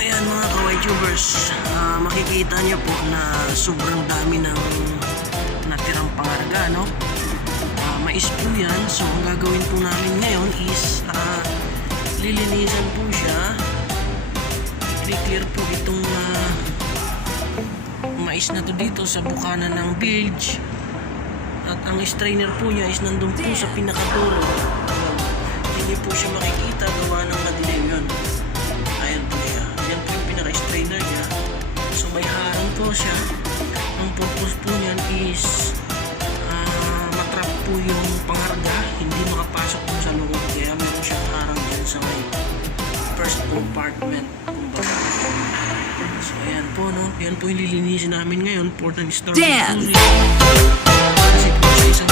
Ayan mga ka-YouTubers, makikita nyo po na sobrang dami ng natirang pangarga, no? Mais po yan. So ang gagawin po namin ngayon is lilinisan po siya. I-clear po itong mais na to dito sa bukana ng bilge. At ang strainer po niya is nandun po sa pinakaturo. Hindi po siya makikita gawa ng madilim yun. Ayan po siya. Yan po yung pinaka-strainer niya. So may harang po siya. Ang purpose po niyan is matrap po yung pangarga. Hindi makapasok po sa loob. Kaya meron siyang harang dyan sa may first compartment. Kumbaga. So ayan po, no? Yan po yung lilinisin namin ngayon for the start. Kasi po sa isang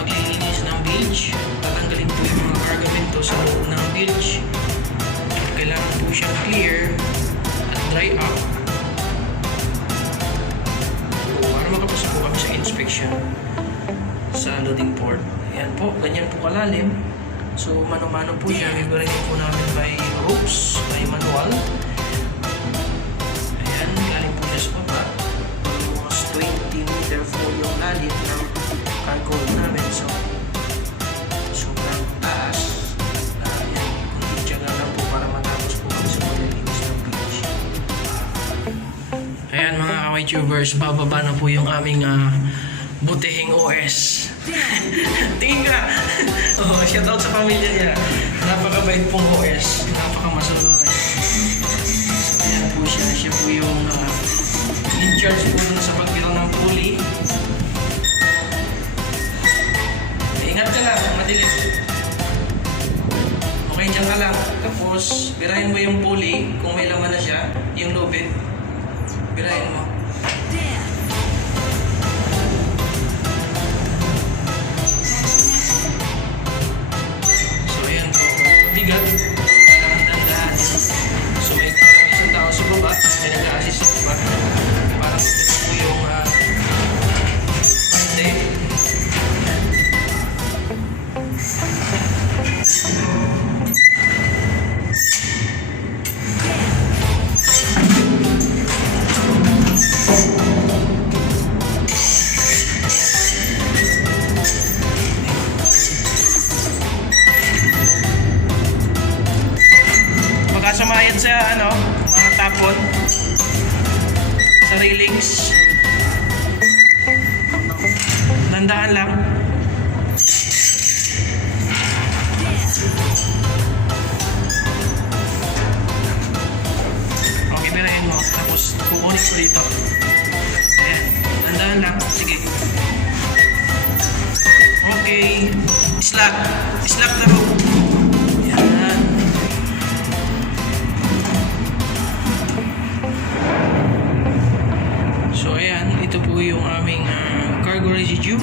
maglilinis ng bilge. Tatanggalin po yung mga cargamento sa loob ng bilge. Kailangan po siyang clear at dry up para makapasok po kami sa inspection sa loading port. Ayan po, ganyan po kalalim. So mano-mano po siya. Bibiringin po namin by ropes, by manual. Ayan, galing po siya sa baba. Almost 20 meter po yung lalim ng cargo namin. So sobrang taas. Ayan, hindi tiyaga lang po para matapos po kami sa paglilinis ng beach. Ayan mga ka-YouTubers, bababa na po yung aming butihing OS. Tingin ka! Oh, shout out sa pamilya niya. Napakabait pong OS. Napakamasunod. So ayan po siya. Siya po yung in charge po sa pagkira ng pulley. Ingat ka lang, madilim. Okay, dyan ka lang. Tapos, birahin mo yung pulley kung may laman na siya, yung lubid. Birahin mo. So, ayan po. Bigat. Kailangan dandahan. So, may isang tao sa baba. May nag-assist sa baba. Parang ito po yung update. Sumayad sa mga tapon sa railings. Landaan lang. Okay, birahin mo. Tapos kukunin ko dito. Ayan. Landaan lang. Sige. Okay. Slack. Slack the rope. Ayan. So ayan, ito po yung aming cargo residue.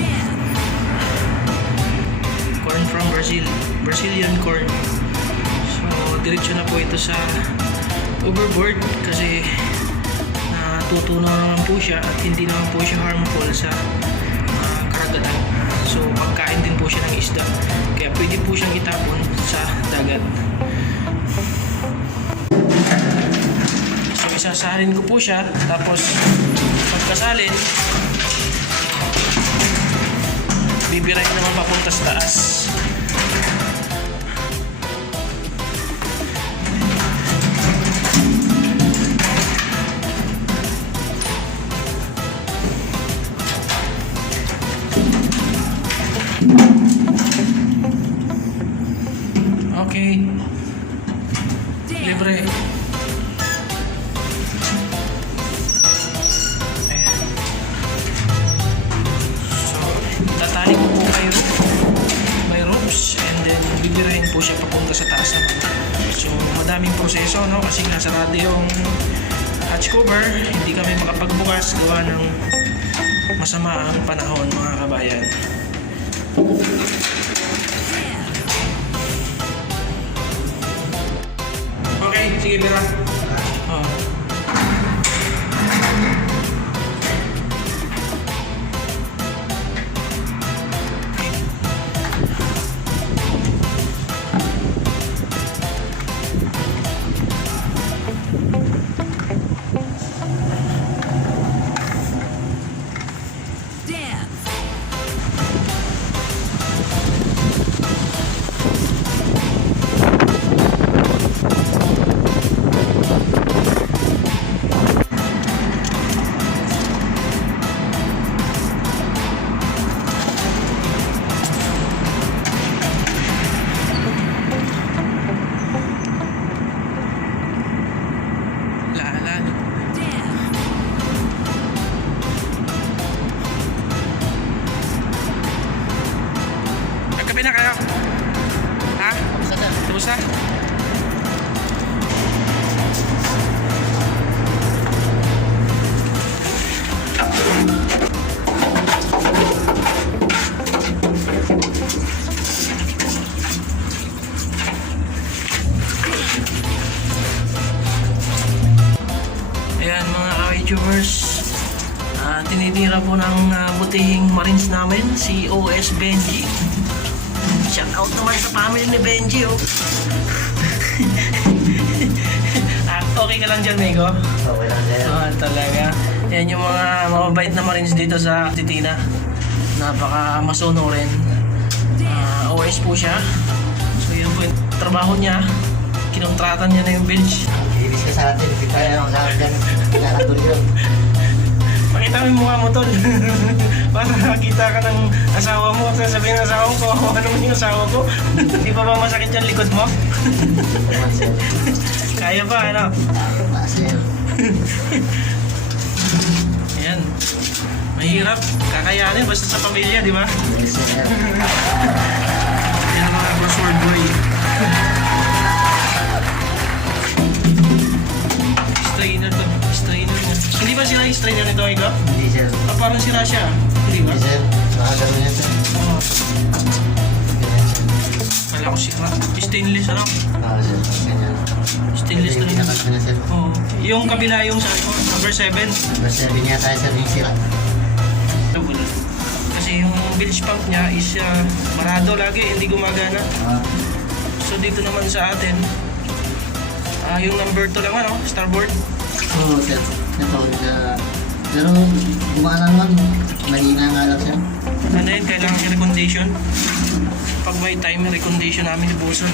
Corn from Brazil. Brazilian corn. So diretso na po ito sa overboard kasi natutunaw naman po siya at hindi naman po siya harmful sa karagatan. So pagkain din po siya ng isda. Kaya pwede po siyang itapon sa dagat. So isasalin ko po siya, tapos pagkasalin bibirahin naman papunta sa taas. Okay. Libre. Ayan. no? Kasi nasarado yung hatch cover. Hindi kami makapagbukas gawa ng masama ang panahon, mga kabayan. Okay, sige, Bira. Oh. Nagkape na kayo? Ha? Tapos na? Ayan mga ka-YouTubers, tinitira po ng butihing marines namin, si OS Benji. Shout out naman sa family ni Benji, oh. Okay ka lang dyan, Mego? Okay lang dyan. Talaga. Yan yung mga mababait na marines dito sa Titina. Napaka masono rin. OS po siya. So yun po yung trabaho niya. Kinontratan niya na yung bilge. Ibig ka sa atin, hindi tayo ang lahat dyan. Pinakatun yun. Pakita mo yung mukha mo, tol. Para nakakita ka ng asawa mo. Sasabihin ng asawa ko, ano mo yung asawa ko? Di pa ba masakit yung likod mo? Kaya ba, ano? Masil. Ayan. Mahirap. Kakayanin basta sa pamilya, di ba? Yes, sir. Ayan mga crossword boy. Strainer to. Strainer niya. Hindi ba sila yung strainer nito, Ego? Hindi, sir. Parang sila siya. Hindi ba? Hindi, sir. Baka gano'n yan, sir. Oo. Ganyan, sir. Kala ko sila. Stainless, ano? Oo, sir. Ganyan. Stainless Ito na yung rin. pinakas ko na, sir. Oo. Yung kabila yung sa number 7. Number 7 niya tayo, sir, yung sira. Double. Kasi yung bilge pump niya is marado lagi, hindi gumagana. So dito naman sa atin, yung number 2 lang, ano? Starboard. Oo, sir. Ito, pero gumana naman. Mahina nga lang, sir. Ano yun? Kailangan yung recondition. Pag may time, yung recondition namin ni Boson.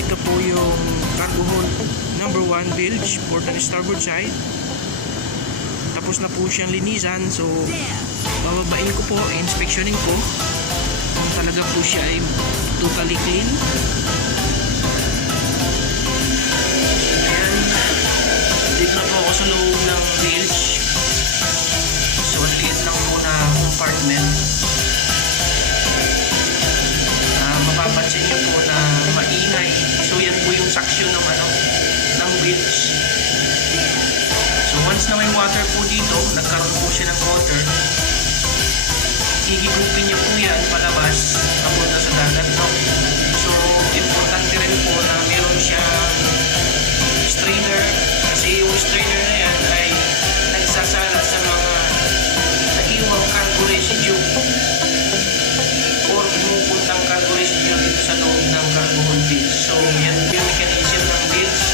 Ito po yung cargo hold number 1 bilge for the starboard side. Tapos na po siyang linisan, so bababain ko po, inspectionin ko kung talaga po siya ay totally clean. Ayan, dito na po ako sa loob ng bilge. So liit lang po na compartment. Mapapansin niyo po na maingay. So yan po yung suction ng bilge. So once na may water po dito, nagkaroon po siya ng water, higigupin niyo po yan palabas papunta sa dagat. So importante rin po na meron siyang strainer, kasi yung strainer na yan ay nagsasala sa mga naiwang cargo residue or pumupuntang cargo residue dito sa loob ng cargo hold bilge. So yan yung mechanism ng bilge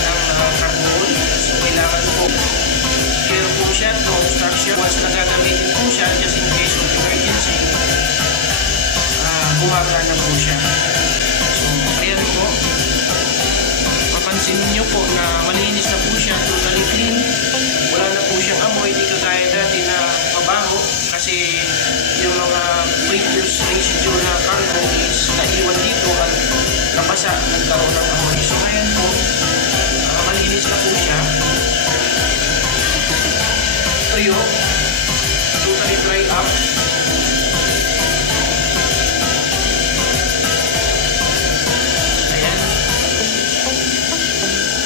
na gumagana po siya. So, ayan po. Mapansin niyo po na malinis na po siya, totally clean. Wala na po siyang amoy, di kagaya dati na mabaho kasi yung mga previous residue na cargo is naiwan dito at napasa, nagkaroon ng amoy. So ngayon po, malinis na po siya. Tuyo, totally dry up. Ayan.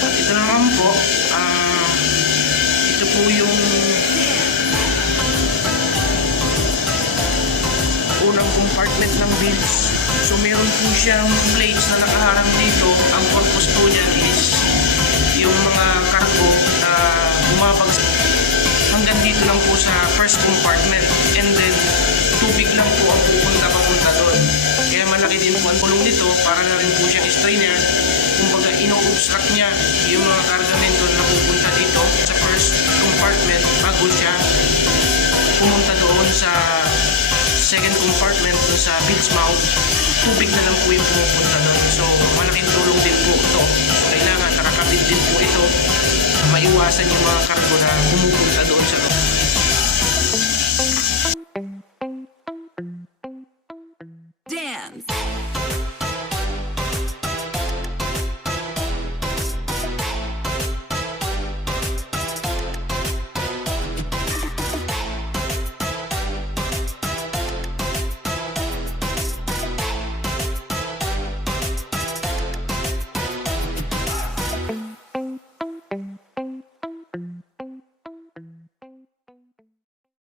At ito naman po, ito po yung unang compartment ng bilge. So meron po siyang plates na nakaharang dito. Ang purpose po niyan is yung mga cargo na bumabagsak hanggang dito lang po sa first compartment, and then tubig lang po ang pupunta papunta doon. Kaya malaki din po ang pulong nito, para na rin po siya strainer. Kumbaga ino-obstruct niya yung mga kargamento na pupunta dito sa first compartment bago siya pumunta doon sa second compartment, doon sa bilge mouth. Tubig na lang po yung pumupunta doon. So malaking tulong din po ito. So kailangan nakakabit din po ito, maiwasan yung mga cargo na pumupunta doon sa loob.